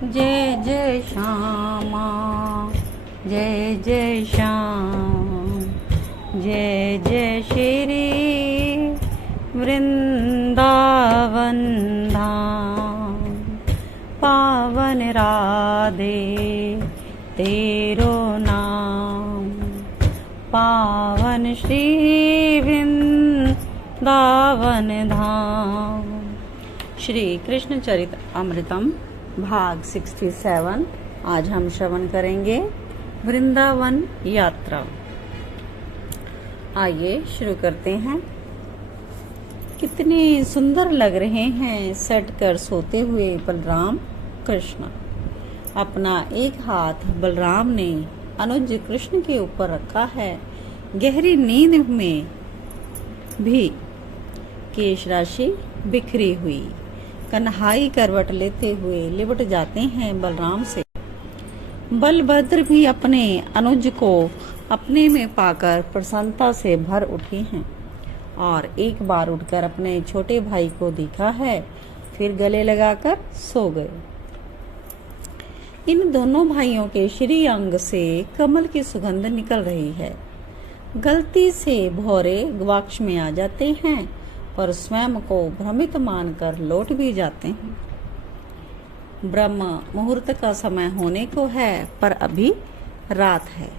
जय जय श्यामा, जय जय श्याम, जय जय श्री वृंदावन धाम। पावन राधे तेरो नाम, पावन श्री वृंदावन धाम। श्री कृष्ण चरित अमृतम भाग 67। आज हम श्रवण करेंगे वृंदावन यात्रा। आइए शुरू करते हैं। कितने सुंदर लग रहे हैं सट कर सोते हुए बलराम कृष्ण। अपना एक हाथ बलराम ने अनुज कृष्ण के ऊपर रखा है। गहरी नींद में भी केश राशि बिखरी हुई कन्हाई करवट लेते हुए लिपट जाते हैं बलराम से। बलभद्र भी अपने अनुज को अपने में पाकर प्रसन्नता से भर उठी हैं और एक बार उठकर अपने छोटे भाई को देखा है, फिर गले लगाकर सो गए। इन दोनों भाइयों के श्री अंग से कमल की सुगंध निकल रही है। गलती से भौरे गवाक्ष में आ जाते हैं पर स्वयं को भ्रमित मानकर लौट भी जाते हैं। ब्रह्म मुहूर्त का समय होने को है पर अभी रात है।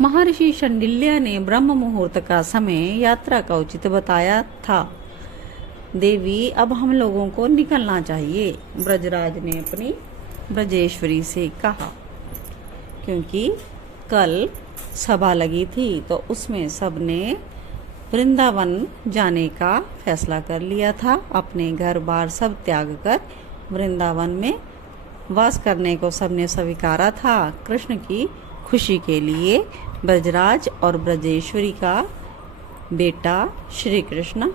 महर्षि शांडिल्य ने ब्रह्म मुहूर्त का समय यात्रा का उचित बताया था। देवी, अब हम लोगों को निकलना चाहिए, ब्रजराज ने अपनी ब्रजेश्वरी से कहा, क्योंकि कल सभा लगी थी तो उसमें सबने वृंदावन जाने का फैसला कर लिया था। अपने घर बार सब त्याग कर वृंदावन में वास करने को सबने स्वीकारा था। कृष्ण की खुशी के लिए ब्रजराज और ब्रजेश्वरी का बेटा श्री कृष्ण,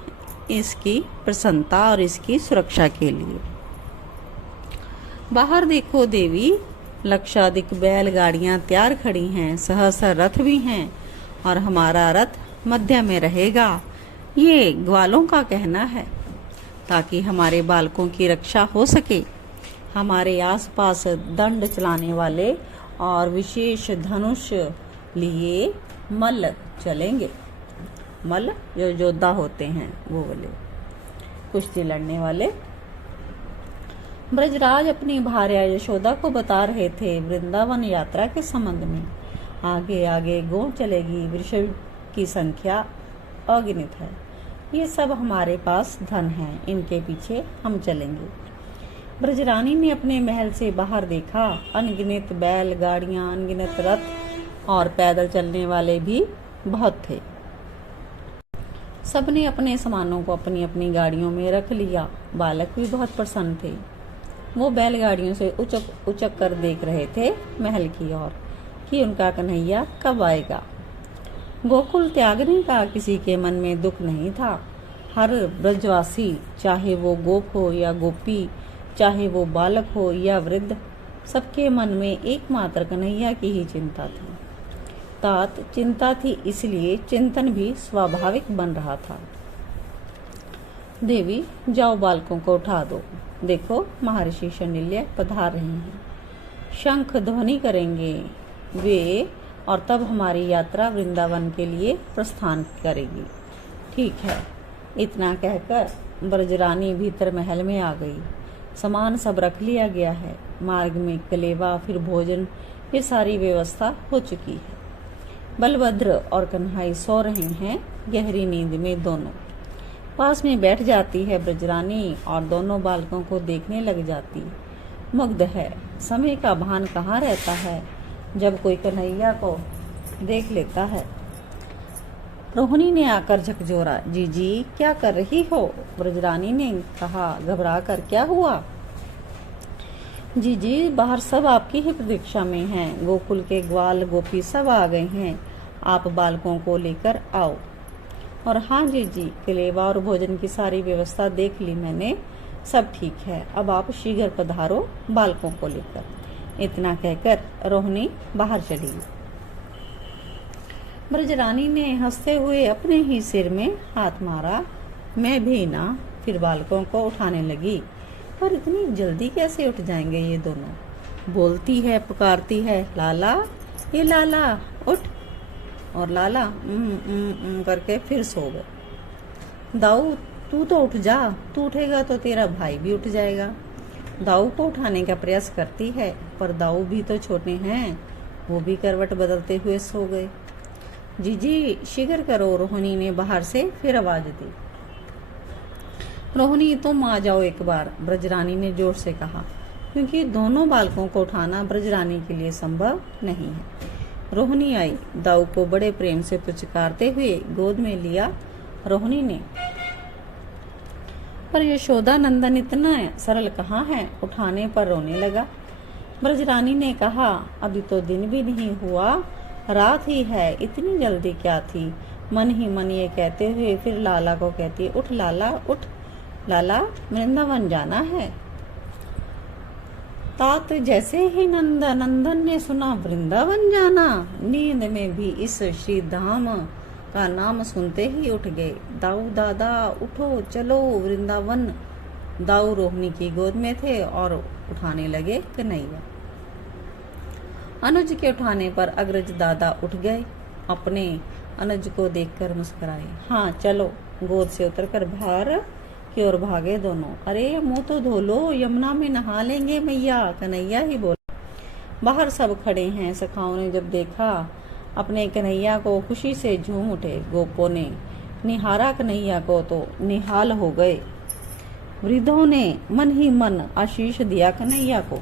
इसकी प्रसन्नता और इसकी सुरक्षा के लिए। बाहर देखो देवी, लक्षाधिक बैलगाड़ियां तैयार खड़ी हैं, सहस्र रथ भी हैं और हमारा रथ मध्य में रहेगा। ये ग्वालों का कहना है ताकि हमारे बालकों की रक्षा हो सके। हमारे आसपास दंड चलाने वाले और विशेष धनुष लिए मल्ल चलेंगे। मल्ल जो योद्धा होते हैं वो वाले, कुश्ती लड़ने वाले। ब्रजराज अपनी भार्या यशोदा को बता रहे थे वृंदावन यात्रा के संबंध में। आगे आगे गौ चलेगी, वृषभ की संख्या अगिनत है। ये सब हमारे पास धन है, इनके पीछे हम चलेंगे। ब्रजरानी ने अपने महल से बाहर देखा। अनगिनत बैल गाड़ियां, अनगिनत रथ और पैदल चलने वाले भी बहुत थे। सबने अपने सामानों को अपनी अपनी गाड़ियों में रख लिया। बालक भी बहुत प्रसन्न थे। वो बैलगाड़ियों से उचक उचक कर देख रहे थे महल की ओर कि उनका कन्हैया कब आएगा। गोकुल त्यागने का किसी के मन में दुख नहीं था। हर ब्रजवासी, चाहे वो गोप हो या गोपी, चाहे वो बालक हो या वृद्ध, सबके मन में एकमात्र कन्हैया की ही चिंता थी। तात चिंता थी, इसलिए चिंतन भी स्वाभाविक बन रहा था। देवी, जाओ बालकों को उठा दो। देखो महर्षि शांडिल्य पधार रहे हैं। शंख ध्वनि करेंगे वे और तब हमारी यात्रा वृंदावन के लिए प्रस्थान करेगी। ठीक है। इतना कहकर ब्रजरानी भीतर महल में आ गई। सामान सब रख लिया गया है। मार्ग में कलेवा, फिर भोजन, ये सारी व्यवस्था हो चुकी है। बलभद्र और कन्हाई सो रहे हैं गहरी नींद में दोनों। पास में बैठ जाती है ब्रजरानी और दोनों बालकों को देखने लग जाती। मुग्ध है। समय का भान कहाँ रहता है जब कोई कन्हैया को देख लेता है। रोहिणी ने आकर झकझोरा, जीजी क्या कर रही हो? ब्रजरानी ने कहा, घबरा कर, क्या हुआ? जीजी, बाहर सब आपकी ही प्रतीक्षा में हैं। गोकुल के ग्वाल गोपी सब आ गए हैं। आप बालकों को लेकर आओ। और हाँ जीजी, कलेवा और भोजन की सारी व्यवस्था देख ली मैंने, सब ठीक है। अब आप शीघ्र पधारो बालकों को लेकर। इतना कहकर रोहिणी बाहर चली। ब्रजरानी ने हंसते हुए अपने ही सिर में हाथ मारा। मैं भी ना। फिर बालकों को उठाने लगी। पर इतनी जल्दी कैसे उठ जाएंगे ये दोनों। बोलती है, पुकारती है, लाला ये लाला उठ। और लाला करके फिर सो गए। दाऊ तू तो उठ जा, तू उठेगा तो तेरा भाई भी उठ जाएगा। दाऊ को उठाने का प्रयास करती है, पर दाऊ भी तो छोटे हैं, वो भी करवट बदलते हुए सो गए। जीजी शीघ्र करो, रोहिणी ने बाहर से फिर आवाज दी। रोहिणी तुम आ जाओ एक बार, ब्रजरानी ने जोर से कहा, क्योंकि दोनों बालकों को उठाना ब्रजरानी के लिए संभव नहीं है। रोहिणी आई, दाऊ को बड़े प्रेम से पुचकारते हुए गोद में लिया। रोहिणी ने, पर यशोदा नंदन इतना सरल कहाँ है, उठाने पर रोने लगा। ब्रजरानी ने कहा, अभी तो दिन भी नहीं हुआ, रात ही है, इतनी जल्दी क्या थी। मन ही मन ये कहते हुए फिर लाला को कहती, उठ लाला उठ, लाला वृंदावन जाना है। तात जैसे ही नंदन ने सुना वृंदावन जाना, नींद में भी इस श्री धाम का नाम सुनते ही उठ गए। दाऊ दादा उठो, चलो वृंदावन। दाऊ रोहिणी की गोद में थे और उठाने लगे कन्हैया। अनुज के उठाने पर अग्रज दादा उठ गए। अपने अनुज को देखकर मुस्कुराए। हाँ चलो, गोद से उतरकर बाहर की ओर भागे दोनों। अरे मुंह तो धो लो, यमुना में नहा लेंगे मैया, कन्हैया ही बोला। बाहर सब खड़े हैं। सखाओं ने जब देखा अपने कन्हैया को खुशी से झूम उठे। गोपों ने निहारा कन्हैया को तो निहाल हो गए। वृद्धों ने मन ही मन आशीष दिया कन्हैया को।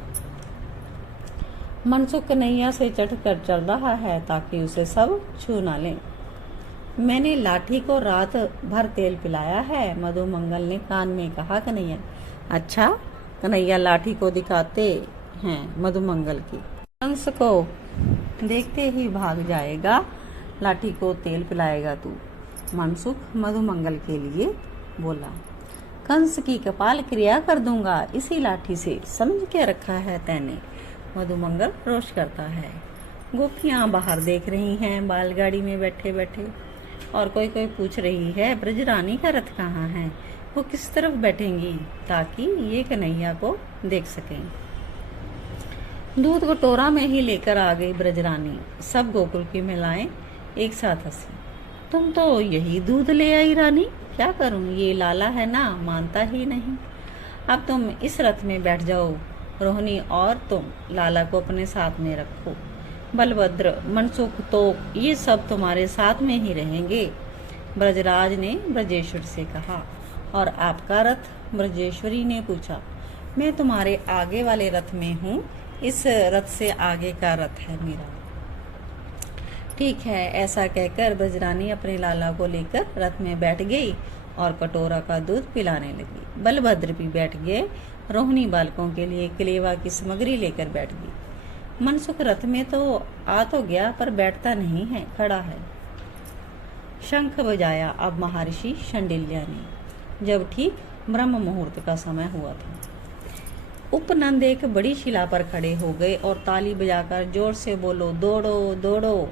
मनसुख कन्हैया से चढ़कर चल रहा है ताकि उसे सब छू ना लें। मैंने लाठी को रात भर तेल पिलाया है, मधु मंगल ने कान में कहा कन्हैया। अच्छा, कन्हैया लाठी को दिखाते हैं मधु मंगल की। कंस को देखते ही भाग जाएगा, लाठी को तेल पिलाएगा तू, मनसुख मधु मंगल के लिए बोला। कंस की कपाल क्रिया कर दूंगा इसी लाठी से, समझ के रखा है तैने, मधु मंगल रोष करता है। गोपियां बाहर देख रही हैं बैलगाड़ी में बैठे बैठे, और कोई कोई पूछ रही है ब्रजरानी का रथ कहाँ है, वो किस तरफ बैठेंगी ताकि ये कन्हैया को देख सकें। दूध कटोरा में ही लेकर आ गई ब्रजरानी। सब गोकुल की महिलाएं एक साथ हंसी। तुम तो यही दूध ले आई रानी, क्या करूं, ये लाला है ना, मानता ही नहीं। अब तुम इस रथ में बैठ जाओ रोहिणी, और तुम लाला को अपने साथ में रखो। बलभद्र, मनसुख तो ये सब तुम्हारे साथ में ही रहेंगे, ब्रजराज ने ब्रजेश्वर से कहा। और आपका रथ, ब्रजेश्वरी ने पूछा। मैं तुम्हारे आगे वाले रथ में हूँ, इस रथ से आगे का रथ है मेरा। ठीक है, ऐसा कहकर ब्रजरानी अपने लाला को लेकर रथ में बैठ गई और कटोरा का दूध पिलाने लगी। बलभद्र भी बैठ गए। रोहिणी बालकों के लिए कलेवा की सामग्री लेकर बैठ गई। मनसुख रथ में तो आ तो गया, पर बैठता नहीं है, खड़ा है। शंख बजाया अब महर्षि शांडिल्य ने, जब ठीक ब्रह्म मुहूर्त का समय हुआ था। उपनंद एक बड़ी शिला पर खड़े हो गए और ताली बजाकर जोर से बोलो, दौड़ो दौड़ो।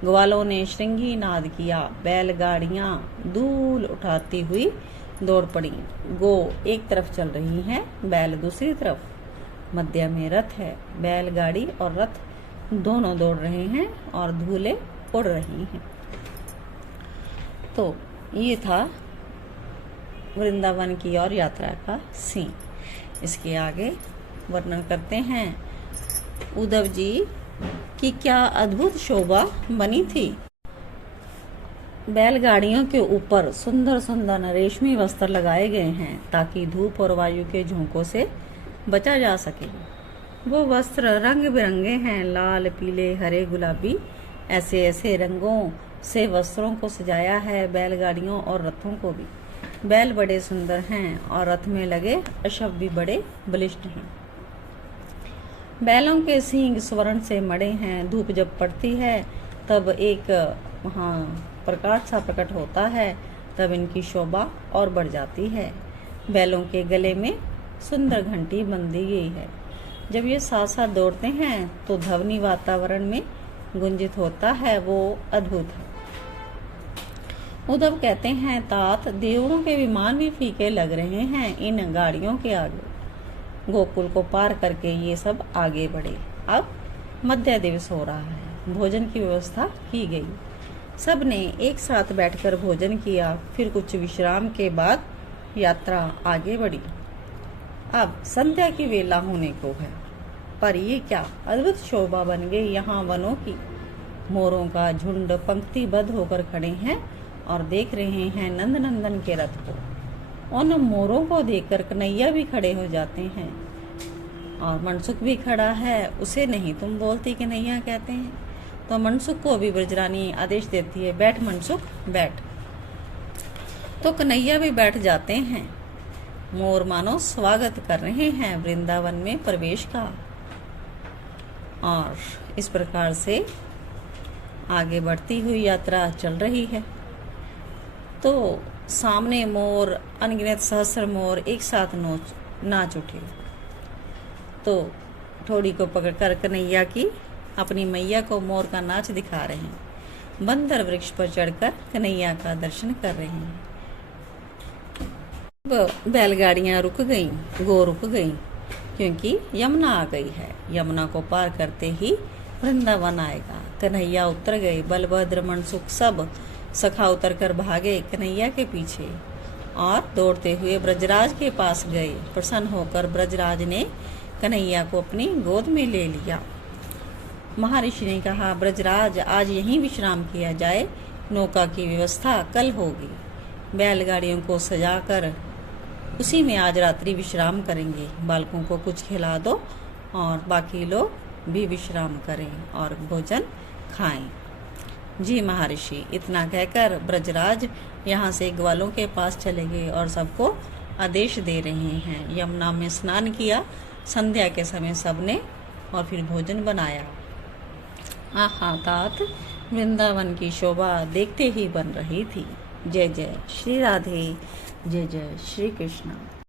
ग्वालों ने श्रृंगी नाद किया। बैलगाड़ियां धूल उठाती हुई दौड़ पड़ी। गो एक तरफ चल रही हैं, बैल दूसरी तरफ। मध्य में रथ है। बैलगाड़ी और रथ दोनों दौड़ रहे हैं और धूलें उड़ रही हैं। तो ये था वृंदावन की और यात्रा का सीन। इसके आगे वर्णन करते हैं उद्धव जी की क्या अद्भुत शोभा बनी थी। बैलगाड़ियों के ऊपर सुंदर सुंदर रेशमी वस्त्र लगाए गए हैं ताकि धूप और वायु के झोंकों से बचा जा सके। वो वस्त्र रंग बिरंगे हैं, लाल, पीले, हरे, गुलाबी, ऐसे ऐसे रंगों से वस्त्रों को सजाया है, बैलगाड़ियों और रथों को भी। बैल बड़े सुंदर हैं और रथ में लगे अश्व भी बड़े बलिष्ठ हैं। बैलों के सींग स्वर्ण से मड़े हैं। धूप जब पड़ती है तब एक वहाँ प्रकाश सा प्रकट होता है, तब इनकी शोभा और बढ़ जाती है। बैलों के गले में सुंदर घंटी बंधी गई है। जब ये साथ साथ दौड़ते हैं तो ध्वनि वातावरण में गुंजित होता है, वो अद्भुत है। उद्धव कहते हैं, तात देवों के विमान भी फीके लग रहे हैं इन गाड़ियों के आगे। गोकुल को पार करके ये सब आगे बढ़े। अब मध्य दिवस हो रहा है, भोजन की व्यवस्था की गई। सब ने एक साथ बैठकर भोजन किया। फिर कुछ विश्राम के बाद यात्रा आगे बढ़ी। अब संध्या की वेला होने को है, पर ये क्या अद्भुत शोभा बन गई। यहाँ वनों की मोरों का झुंड पंक्तिबद्ध होकर खड़े हैं और देख रहे हैं नंद नंदन के रथ को। उन मोरों को देखकर कन्हैया भी खड़े हो जाते हैं और मनसुख भी खड़ा है। उसे नहीं तुम बोलती कन्हैया कहते हैं, तो मनसुख को भी ब्रजरानी आदेश देती है, बैठ मनसुख बैठ। तो कन्हैया भी बैठ जाते हैं। मोर मानो स्वागत कर रहे हैं वृंदावन में प्रवेश का। और इस प्रकार से आगे बढ़ती हुई यात्रा चल रही है। तो सामने मोर, अनगिनत सहस्र मोर एक साथ नाच उठे। तो ठोड़ी को पकड़कर कन्हैया की अपनी मैया को मोर का नाच दिखा रहे हैं। बंदर वृक्ष पर चढ़कर कन्हैया का दर्शन कर रहे हैं। बैलगाड़ियां रुक गईं, गो रुक गईं, क्योंकि यमुना आ गई है। यमुना को पार करते ही वृंदावन आएगा। कन्हैया उतर गए। बलभद्र मनसुख सब सखा उतरकर भागे कन्हैया के पीछे और दौड़ते हुए ब्रजराज के पास गए। प्रसन्न होकर ब्रजराज ने कन्हैया को अपनी गोद में ले लिया। महर्षि ने कहा, ब्रजराज आज यहीं विश्राम किया जाए, नौका की व्यवस्था कल होगी। बैलगाड़ियों को सजाकर उसी में आज रात्रि विश्राम करेंगे। बालकों को कुछ खिला दो और बाकी लोग भी विश्राम करें और भोजन खाएं। जी महर्षि, इतना कहकर ब्रजराज यहाँ से ग्वालों के पास चले गए और सबको आदेश दे रहे हैं। यमुना में स्नान किया संध्या के समय सबने और फिर भोजन बनाया। आहा, तात वृंदावन की शोभा देखते ही बन रही थी। जय जय श्री राधे, जय जय श्री कृष्ण।